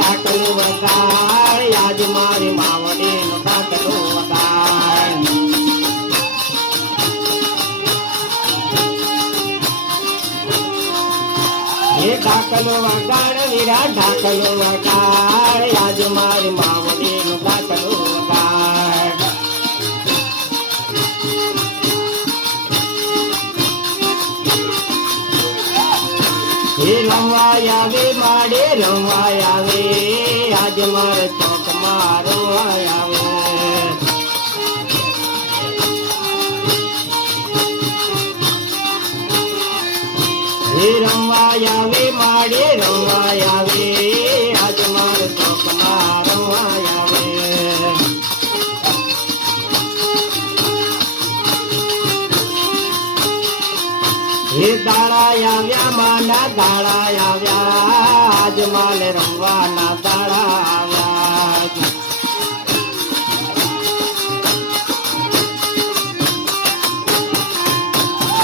ઢાકલું વગાડ આજ મારી માવડીનું ઢાકલું વગાડ એ ઢાકલું વગાડ વીરા ઢાકલું વગાડ આજ મારી માવડીનું ઢાકલું વગાડ એ રમવા આવે માડે રમવા આવે આજ મારે ચોકમાં રમવા આવે એ રમવા આવે માડે રમવા આવે આજ મારે ચોકમાં રમવા આવે એ દાડા આવ્યા માના દાડા આવ્યા આજ માલે રમવાના દાડા આવ્યા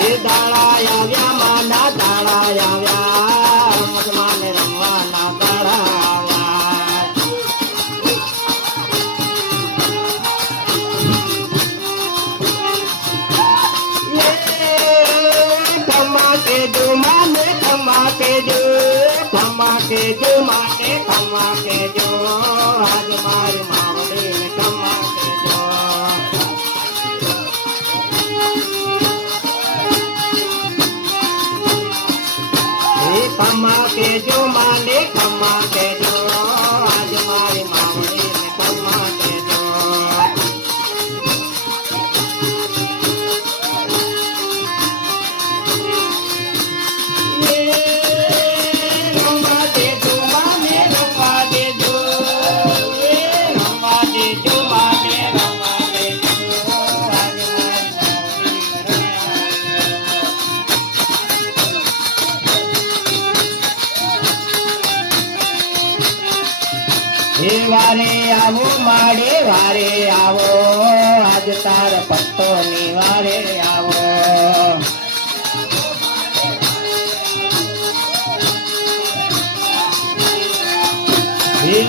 એ દાડા આવ્યા માના દાડા આવ્યા માલે રમવાના દાડા આવ્યા ધમાકે જો માને ધમાકે જો માને ધમાકે જો આજ મારી માવડીને ધમાકે જો એ ધમાકે જો માને ધમાકે જો આજ મારી માવડીને ધમાકે જો વારે આવો માડે વારે આવો આજ તાર પત્તો ની વારે આવો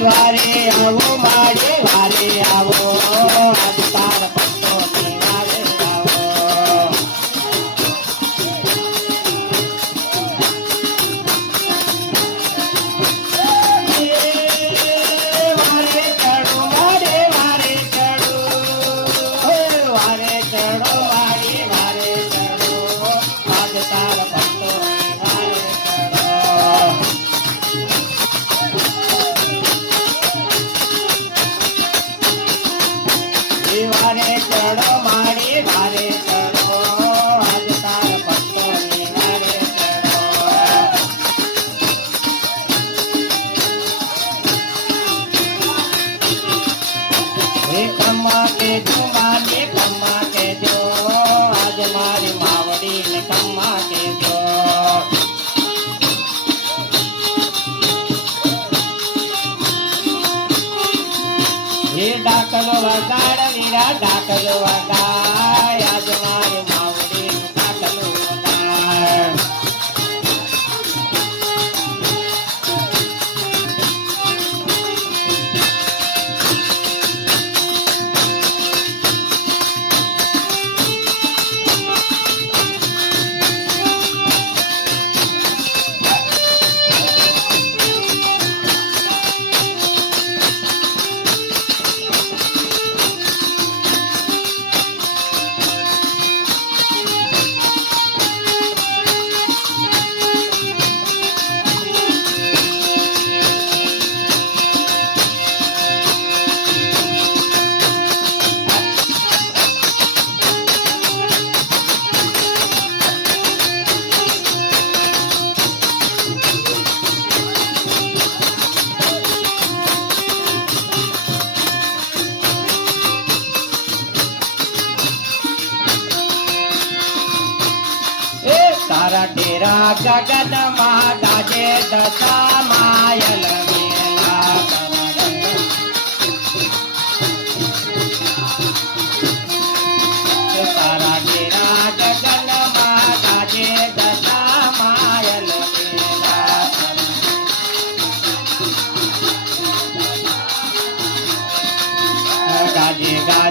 વારે આવો માડે વારે આવો આજ તાર પત્તો ની વારે આવો વારે ચડો મારી વારે ચડો આજ તાર પત્તો ની વારે ચડો કમ્મા કે જો માને કમ્મા કે જો આજ મારી માવડી ને કમ્મા કે જો ડાકલો વગાડ વીરા ડાકલો વગાડ આજ મારી માવડી ડાકલો વગાડ તારા ડેરા ગગનમાં ગાજે દશા માયલ વેલા તારા ડેરા ગગનમાં ગાજે દશા માયલ વેલા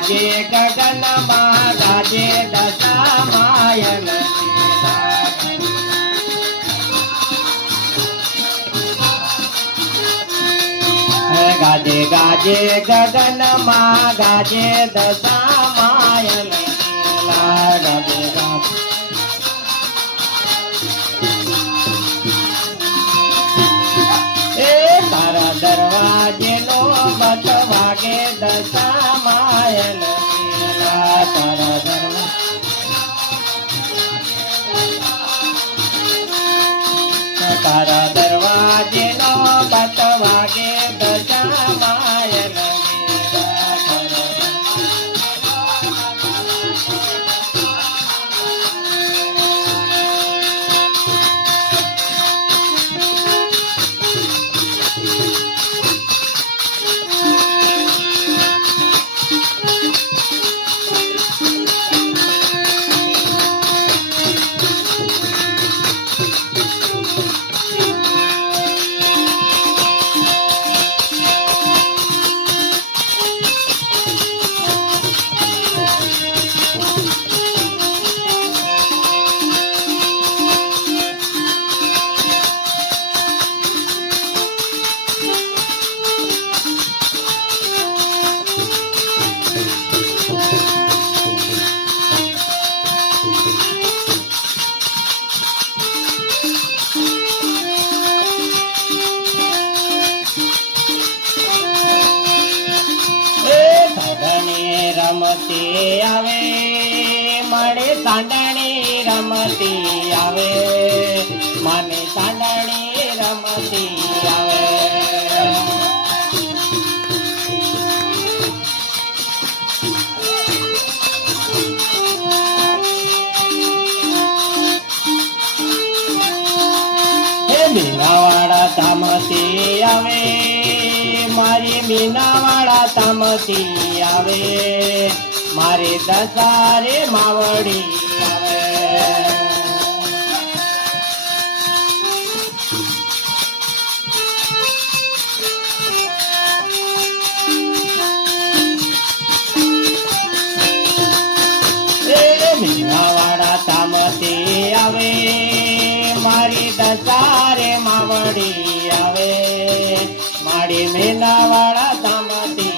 ગાજે ગગનમાં ગાજે દશા માયન ગાજે ગાજે ગગનમાં ગાજે દશા માયન ગાજે તારા દરવાજે નો બત વાગે દશા માયન તારા દરવાજે નો બત વાગે દશા માયન રમતી આવે મળે સાંડણી રમતી આવે મને સાંડણી રમતી આવે હે મીનાવાળા ધામતી આવે મારી મીનાવાળા તામતી આવે મારી દસારે માવડી આવે મીનાવાળા તામતી આવે મારી દસારે માવડી આવે મારી મીનાવાળા તામતી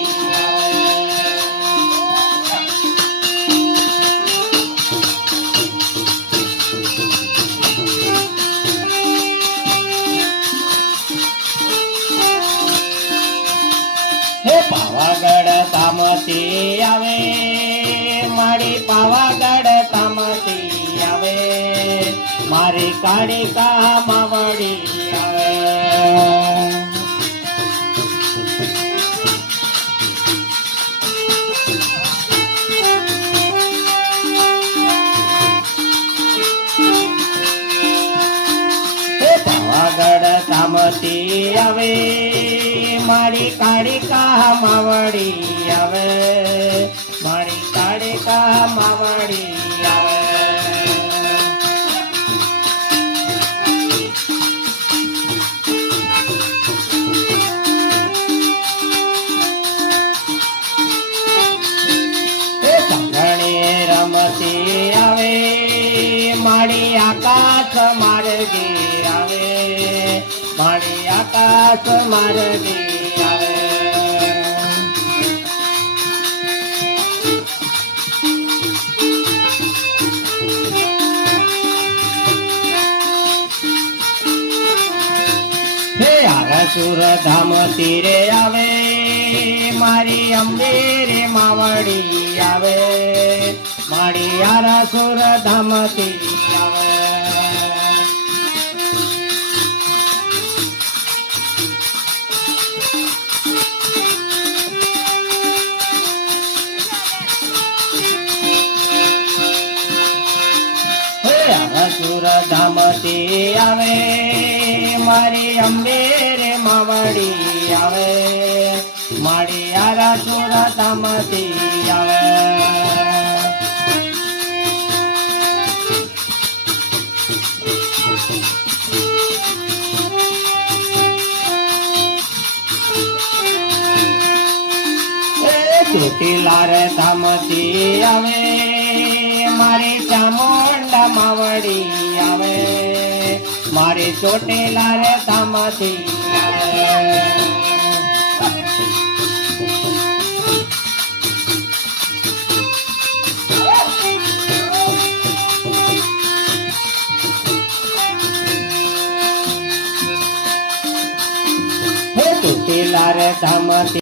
હે પાવાગઢ તામતી આવે મારી પાવાગઢ તામતી આવે મારી કાળિકા માવડી આવે તામતી આવે મારી કાળિકા માવડી આવે મારી કાળિકા માવડી આવે સાંગણી રમતી આવે મારી આકાશ માર્ગી આવે મારી આકાશ માર્ગી આવે હે આરસુર ધામ તીરે આવે મારી અંબે રે માવડી આવે મારી આરસુર ધામ તીરે આવે સુર ધામતી આવે મારી અંબે રે માવડી આવે મારી આરા સુર ધામતી આવે ચોટીલા રે ધામથી આવે મારી ચામુંડા માવડી આવે મારી ચોટીલા રે ધામથી આવે ચોટીલા રે ધામથી